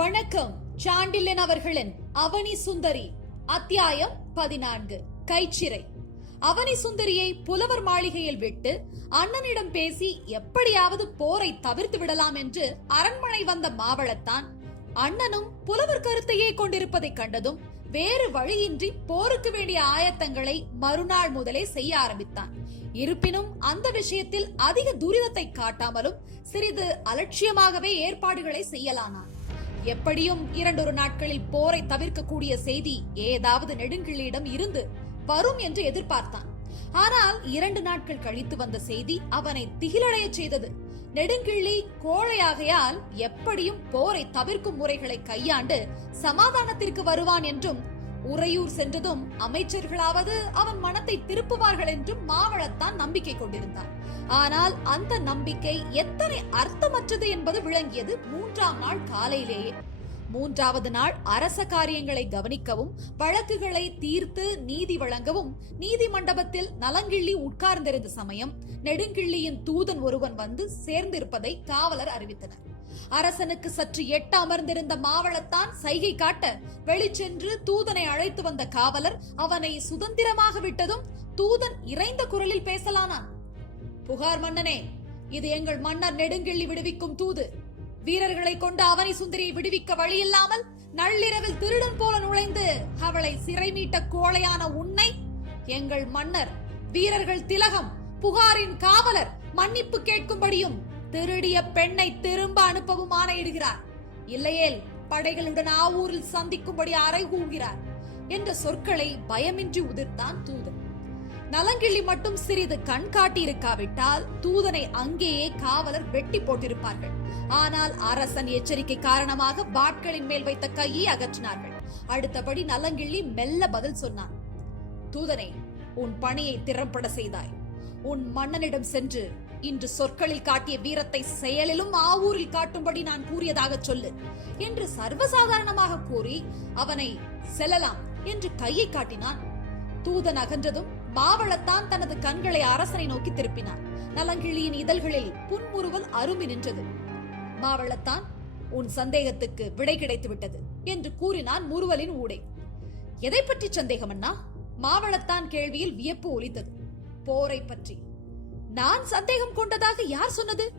வணக்கம். சாண்டில்யன் அவர்களின் அவனி சுந்தரி. அத்தியாயம் பதினான்கு. கைச்சிறை. அவனி சுந்தரியை புலவர் மாளிகையில் விட்டு அண்ணனிடம் பேசி எப்படியாவது போரை தவிர்த்து விடலாம் என்று அரண்மனை வந்த மாவளத்தான் அண்ணனும் புலவர் கருத்தையே கொண்டிருப்பதைக் கண்டதும் வேறு வழியின்றி போருக்கு வேண்டிய ஆயத்தங்களை மறுநாள் முதலே செய்ய ஆரம்பித்தான். இருப்பினும் அந்த விஷயத்தில் அதிக துரிதத்தை காட்டாமலும் சிறிது அலட்சியமாகவே ஏற்பாடுகளை செய்யலானான். எப்படியும் இரண்டொரு நாட்களில் போரை தவிர்க்கக்கூடிய செய்தி ஏதாவது நெடுங்கிள்ளியிடம் இருந்து வரும் என்று எதிர்பார்த்தான். ஆனால் இரண்டு நாட்கள் கழித்து வந்த செய்தி அவனை திகிலடைய செய்தது. நெடுங்கிள்ளி கோழையாகையால் எப்படியும் போரை தவிர்க்கும் முறைகளை கையாண்டு சமாதானத்திற்கு வருவான் என்றும் உறையூர் சென்றதும் அமைச்சர்களாவது அவன் மனத்தை திருப்புவார்கள் என்றும் மாவளத்தான் நம்பிக்கை கொண்டிருந்தான். ஆனால் அந்த நம்பிக்கை எத்தனை அர்த்தமற்றது என்பது விளங்கியது மூன்றாம் நாள் காலையிலேயே. மூன்றாவது நாள் அரச காரியங்களை கவனிக்கவும் வழக்குகளை தீர்த்து நீதி வழங்கவும் நீதி மண்டபத்தில் நலங்கிள்ளி உட்கார்ந்திருந்த சமயம் நெடுங்கிள்ளியின் தூதன் ஒருவன் வந்து சேர்ந்திருப்பதை காவலர் அறிவித்தனர். அரசனுக்கு சற்று எட்ட அமர்ந்திருந்த மாவளத்தான் சைகை காட்ட வெளிச்சென்று தூதனை அழைத்து வந்த காவலர் அவனை சுதந்திரமாக விட்டதும் தூதன் இறைந்த குரலில் பேசலானான். புகார் மன்னனே இது எங்கள் மன்னர் நெடுங்கிள்ளி விடுவிக்கும் தூது. வீரர்களை கொண்டு அவனி சுந்தரியை விடுவிக்க வழியில்லாமல் நள்ளிரவில் திருடன் போல நுழைந்து அவளை சிறை மீட்ட கோழையான உன்னை எங்கள் மன்னர் வீரர்கள் திலகம் புகாரின் காவலர் மன்னிப்பு கேட்கும்படியும் திருடிய பெண்ணை திரும்ப அனுப்பவும் ஆணையிடுகிறார். இல்லையேல் படைகளுடன் ஆவூரில் சந்திக்கும்படி அறை கூகிறார் என்ற சொற்களை பயமின்றி உதிர்த்தான் தூதன். நலங்கிள்ளி மட்டும் சிறிது கண் காட்டியிருக்காவிட்டால் தூதனை அங்கேயே காவலர் வெட்டி போட்டிருப்பார்கள். ஆனால் அரசன் எச்சரிக்கை காரணமாக பாட்களின் மேல் வைத்த கையை அகற்றினார்கள். அடுத்தபடி நலங்கிள்ளி மெல்ல பதில் சொன்னான். தூதனை உன் பணியை திறம்பட செய்தாய். உன் மன்னனிடம் சென்று இன்று சொற்களில் காட்டிய வீரத்தை செயலிலும் ஆவூரில் காட்டும்படி நான் கூறியதாக சொல்லு என்று சர்வசாதாரணமாக கூறி அவனை செல்லலாம் என்று கையை காட்டினான். தூதன் அகன்றதும் மாவளத்தான் தனது கண்களை அரசனை நோக்கி திருப்பினான். நலங்கிளியின் இதழ்களில் புன்முறுவல் அரும்பி நின்றது. மாவளத்தான் உன் சந்தேகத்துக்கு விடை கிடைத்து விட்டது என்று கூறினான் முறுவலின் ஊடே. எதை பற்றி சந்தேகம் அண்ணா மாவளத்தான் கேள்வியில் வியப்பு ஒலித்தது. போரை பற்றி. நான் சந்தேகம் கொண்டதாக யார் சொன்னது?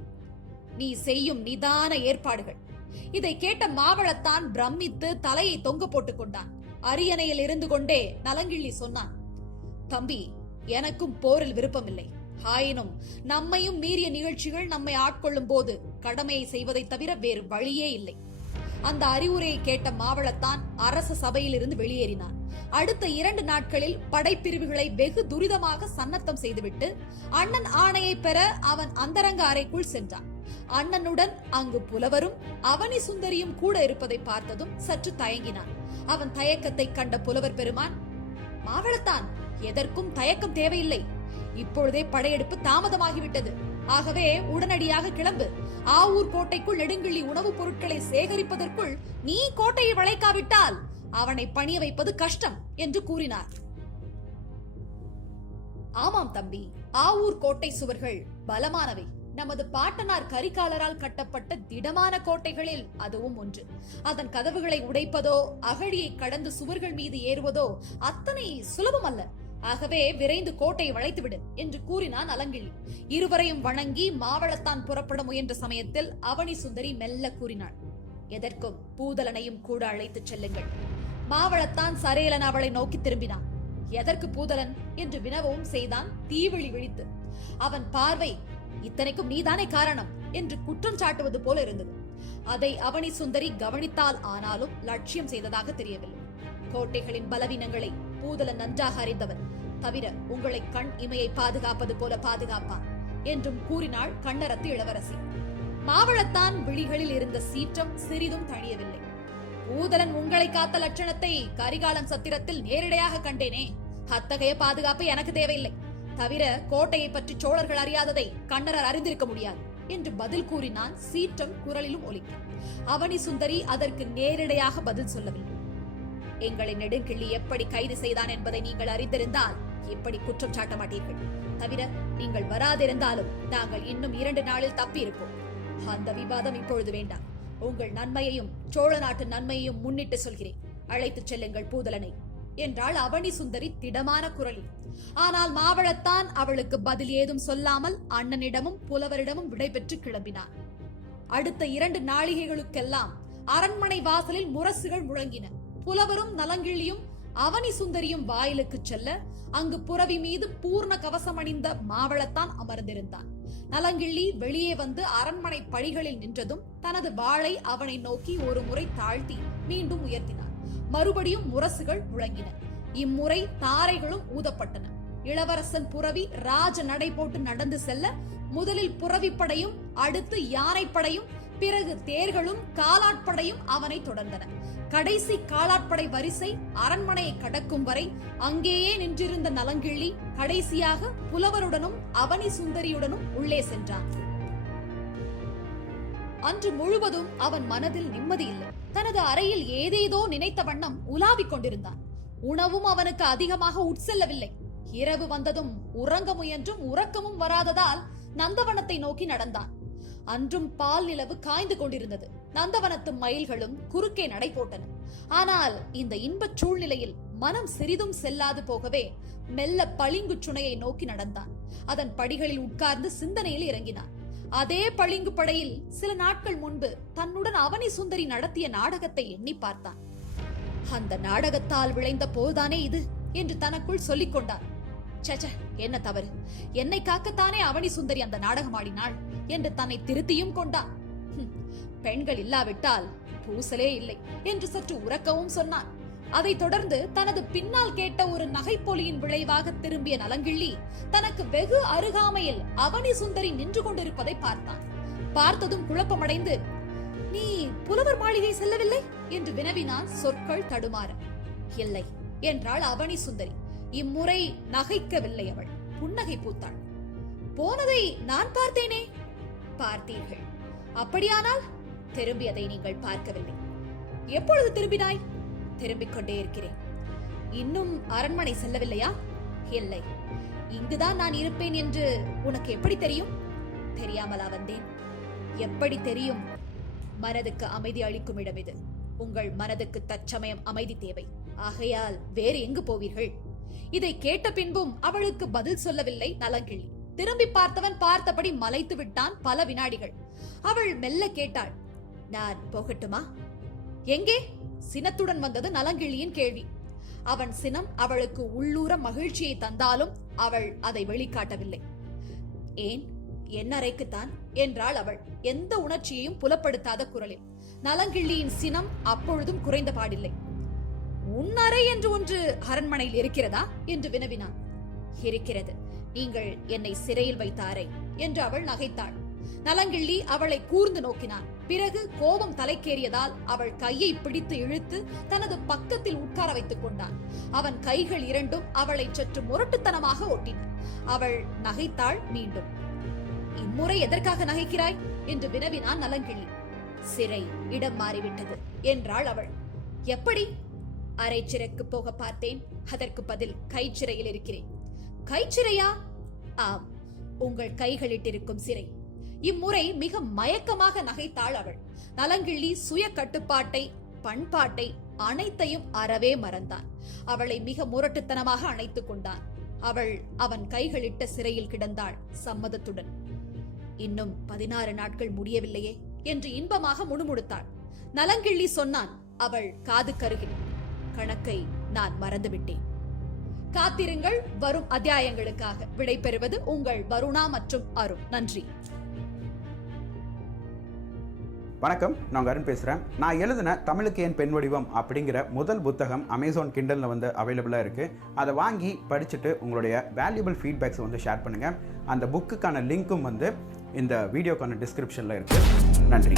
நீ செய்யும் நிதான ஏற்பாடுகள். இதை கேட்ட மாவளத்தான் பிரமித்து தலையை தொங்க போட்டுக் கொண்டான். அரியணையில் இருந்து கொண்டே நலங்கிள்ளி சொன்னான். தம்பி எனக்கும் போரில் விருப்பமில்லை. ஆயினும் நம்மையும் மீறிய நிகழ்ச்சிகள் நம்மை ஆட்கொள்ளும் போது கடமையை செய்வதை தவிர வேறு வழியே இல்லை. அந்த அறிவுரையை கேட்ட மாவளத்தான் அரச சபையில் இருந்து வெளியேறினான். அடுத்த இரண்டு நாட்களில் படைப்பிரிவுகளை வெகு துரிதமாக சன்னத்தம் செய்துவிட்டு அண்ணன் ஆணையை பெற அவன் அந்தரங்க அறைக்குள் சென்றான். அண்ணனுடன் அங்கு புலவரும் அவனி சுந்தரியும் கூட இருப்பதை பார்த்ததும் சற்று தயங்கினான். அவன் தயக்கத்தை கண்ட புலவர் பெருமான் மாவளத்தான் எதற்கும் தயக்கம் தேவையில்லை. இப்பொழுதே படையெடுப்பு தாமதமாகிவிட்டது. ஆகவே உடனடியாக கிளம்பு. ஆவூர் கோட்டைக்குள் நெடுங்கிள்ளி உணவுப் பொருட்களை சேகரிப்பதற்குள் நீ கோட்டையை வளைக்காவிட்டால் அவனை பணிய வைப்பது கஷ்டம் என்று கூறினார். ஆமாம் தம்பி ஆவூர் கோட்டை சுவர்கள் பலமானவை. நமது பாட்டனார் கரிகாலரால் கட்டப்பட்ட திடமான கோட்டைகளில் அதுவும் ஒன்று. அதன் கதவுகளை உடைப்பதோ அகழியை கடந்து சுவர்கள் மீது ஏறுவதோ அத்தனை சுலபம் அல்ல. ஆகவே விரைந்து கோட்டையை வளைத்துவிடு என்று கூறினான் அலங்கிள்ளி இருவரையும் வணங்கி மாவளத்தான் புறப்பட முயன்ற சமயத்தில் அவனி சுந்தரி மெல்ல கூறினாள். எதற்கும் பூதலனையும் கூட அழைத்துச் செல்லுங்கள். மாவளத்தான் சரேலன் அவளை நோக்கி திரும்பினான். எதற்கு பூதலன்? என்று வினவவும் செய்தான் தீவிழி விழித்து. அவன் பார்வை இத்தனைக்கும் நீதானே காரணம்? என்று குற்றம் சாட்டுவது போல இருந்தது. அதை அவனி சுந்தரி கவனித்தால் ஆனாலும் லட்சியம் செய்ததாக தெரியவில்லை. கோட்டைகளின் பலவீனங்களை பூதலன் நன்றாக அறிந்தவன். தவிர உங்களை கண் இமையை பாதுகாப்பது போல பாதுகாப்பான் என்றும் கூறினாள் கண்ணரத்து இளவரசி. மாவளத்தான் விழிகளில் இருந்த சீற்றம் சிறிதும் தணியவில்லை. ஊதலன் உங்களை காத்த லட்சணத்தை கரிகாலன் சத்திரத்தில் நேரிடையாக கண்டேனே. அத்தகைய பாதுகாப்பு எனக்கு தேவையில்லை. தவிர கோட்டையை பற்றி சோழர்கள் அறியாததை கண்ணரர் அறிந்திருக்க முடியாது என்று பதில் கூறினான் சீற்றம் குரலிலும் ஒலிக்க அவனி சுந்தரி அதற்கு நேரிடையாக பதில் சொல்லவில்லை. எங்களை நெடுங்கிள்ளி எப்படி கைது செய்தான் என்பதை நீங்கள் அறிந்திருந்தால் இப்படி குற்றம் சாட்ட மாட்டீர்கள். தவிர நீங்கள் வராதிருந்தாலும் நாங்கள் இன்னும் இரண்டு நாளில் தப்பி இருப்போம் அந்த விவாதம் இப்பொழுது வேண்டாம். உங்கள் நன்மையையும் சோழ நாட்டு நன்மையையும் முன்னிட்டு சொல்கிறேன். அழைத்துச் செல்லுங்கள் பூதலனை என்றாள் அவனி சுந்தரி திடமான குரலில். ஆனால் மாவளத்தான் அவளுக்கு பதில் ஏதும் சொல்லாமல் அண்ணனிடமும் புலவரிடமும் விடைபெற்று கிளம்பினான். அடுத்த இரண்டு நாளிகைகளுக்கெல்லாம் அரண்மனை வாசலில் முரசுகள் முழங்கின. புலவரும் நலங்கிள்ளியும் அவனி சுந்தரியும் வாயிலுக்கு செல்ல அங்கு புறவி மீது பூர்ண கவசம் அணிந்த மாவளத்தான் அமர்ந்திருந்தான். நலங்கிள்ளி வெளியே வந்து அரண்மனை படிகளில் நின்றதும் தனது வாளை அவனை நோக்கி ஒரு முறை தாழ்த்தி மீண்டும் உயர்த்தினார். மறுபடியும் முரசுகள் முழங்கின. இம்முறை தாரைகளும் ஊதப்பட்டன. இளவரசன் புறவி ராஜ நடை போட்டு நடந்து செல்ல முதலில் புறவிப்படையும் அடுத்து யானைப்படையும் பிறகு தேர்களும் காலாட்படையும் அவனை தொடர்ந்தன. கடைசி காலாட்படை வரிசை அரண்மனையை கடக்கும் வரை அங்கேயே நின்றிருந்த நலங்கிள்ளி கடைசியாக புலவருடனும் அவனி சுந்தரியுடனும் உள்ளே சென்றான். அன்று முழுவதும் அவன் மனதில் நிம்மதி இல்லை. தனது அறையில் ஏதேதோ நினைத்த வண்ணம் உலாவிக் கொண்டிருந்தான். உணவும் அவனுக்கு அதிகமாக உட்செல்லவில்லை. இரவு வந்ததும் உறங்க முயன்றும் உறக்கமும் வராததால் நந்தவனத்தை நோக்கி நடந்தான். அன்றும் பால் நிலவு காய்ந்து கொண்டிருந்தது. நந்தவனத்து மயில்களும் குறுக்கே நடை போட்டன. ஆனால் இந்த இன்பச் சூழ்நிலையில் மனம் சிறிதும் செல்லாது போகவே மெல்ல பளிங்கு சுனையை நோக்கி நடந்தான். அதன் படிகளில் உட்கார்ந்து சிந்தனையில் இறங்கினான். அதே பளிங்கு படையில் சில நாட்கள் முன்பு தன்னுடன் அவனி சுந்தரி நடத்திய நாடகத்தை எண்ணி பார்த்தான். அந்த நாடகத்தால் விளைந்த போர்தானே இது? என்று தனக்குள் சொல்லிக் கொண்டான். சச்ச என்ன தவறு? என்னை காக்கத்தானே அவனி சுந்தரி அந்த நாடகம் ஆடினாள் என்று தன்னை திருத்தியும் கொண்டான். பெண்கள் இல்லாவிட்டால் பூசலே இல்லை என்று சற்று உறக்கவும் சொன்னான். அதைத் தொடர்ந்து தனது பின்னால் கேட்ட ஒரு நகைப்பொலியின் விளைவாக திரும்பிய நலங்கிள்ளி தனக்கு வெகு அருகாமையில் அவனி சுந்தரி நின்று கொண்டிருப்பதை பார்த்தான். பார்த்ததும் குழப்பமடைந்து நீ புலவர் மாளிகை செல்லவில்லை? என்று வினவினான் சொற்கள் தடுமாற. இல்லை என்றாள் அவனி சுந்தரி. இம்முறை நகைக்கவில்லை அவள். புன்னகை பூத்தாள். போனதை நான் பார்த்தேனே? பார்த்தீர்கள். அப்படியானால் திரும்பியதை நீங்கள் பார்க்கவில்லை. எப்பொழுது திரும்பினாய்? திரும்பிக் கொண்டே இருக்கிறேன். இன்னும் அரண்மனை செல்லவில்லையா? இல்லை. இங்குதான் நான் இருப்பேன் என்று உனக்கு எப்படி தெரியும்? தெரியாமலா வந்தேன். எப்படி தெரியும்? மனதுக்கு அமைதி அளிக்கும் இடம் இது. உங்கள் மனதுக்கு தற்சமயம் அமைதி தேவை. ஆகையால் வேறு எங்கு போவீர்கள்? இதை கேட்ட பின்பும் அவளுக்கு பதில் சொல்லவில்லை நலங்கிள்ளி திரும்பி பார்த்தவன் பார்த்தபடி மலைத்து விட்டான் பல வினாடிகள். அவள் மெல்ல கேட்டாள் நான் போகட்டுமா? எங்கே? சினத்துடன் வந்தது நலங்கிளியின் கேள்வி. அவன் சினம் அவளுக்கு உள்ளூர மகிழ்ச்சியை தந்தாலும் அவள் அதை வெளிக்காட்டவில்லை. ஏன்? என் அறைக்குத்தான்? என்றாள் அவள் எந்த உணர்ச்சியையும் புலப்படுத்தாத குரலில். நலங்கிள்ளியின் சினம் அப்பொழுதும் குறைந்த பாடில்லை. உன் அறை என்று ஒன்று அரண்மனையில் இருக்கிறதா? என்று வினவினான். இருக்கிறது. நீங்கள் என்னை சிறையில் வைத்த அறை என்று அவள் நகைத்தாள். நலங்கிள்ளி அவளை கூர்ந்து நோக்கினான். பிறகு கோபம் தலைக்கேறியதால் அவள் கையை பிடித்து இழுத்து தனது பக்கத்தில் உட்கார வைத்துக் கொண்டான். அவன் கைகள் இரண்டும் அவளை சற்று முரட்டுத்தனமாக ஒட்டின அவள் நகைத்தாள் மீண்டும். இம்முறை எதற்காக நகைக்கிறாய்? என்று வினவினான் நலங்கிள்ளி. சிறை இடம் மாறிவிட்டது என்றாள் அவள். எப்படி? அரை சிறைக்கு போக பார்த்தேன். அதற்கு பதில் கைச்சிறையில் இருக்கிறேன். கைச்சிறையா? ஆம் உங்கள் கைகளிட்டிருக்கும் சிறை. இம்முறை மிக மயக்கமாக நகைத்தாள் அவள். நலங்கிள்ளி சுய கட்டுப்பாட்டை பண்பாட்டை அனைத்தையும் அறவே மறந்தான் அவளை மிக முரட்டுத்தனமாக அணைத்துக் கொண்டான். அவள் அவன் கைகளிட்ட சிறையில் கிடந்தாள் சம்மதத்துடன். இன்னும் பதினாறு நாட்கள் முடியவில்லையே என்று இன்பமாக முணுமுணுத்தாள். நலங்கிள்ளி சொன்னான் அவள் காது கருகில் கணக்கை நான் மறந்துவிட்டேன். காத்திருங்கள் வரும் அத்தியாயங்களுக்காக விடைபெறுவது உங்கள் வருணா மற்றும் அருண். நன்றி. வணக்கம் நான் அருண் பேசுகிறேன் நான் எழுதின தமிழுக்கு ஏன் பெண் வடிவம் அப்படிங்கிற முதல் புத்தகம் அமேசான் கிண்டலில் வந்து அவைலபிளாக இருக்குது அதை வாங்கி படிச்சுட்டு உங்களுடைய வேல்யூபிள் ஃபீட்பேக்ஸை வந்து ஷேர் பண்ணுங்கள் அந்த புக்குக்கான லிங்க்கும் வந்து இந்த வீடியோக்கான டிஸ்கிரிப்ஷனில் இருக்குது நன்றி.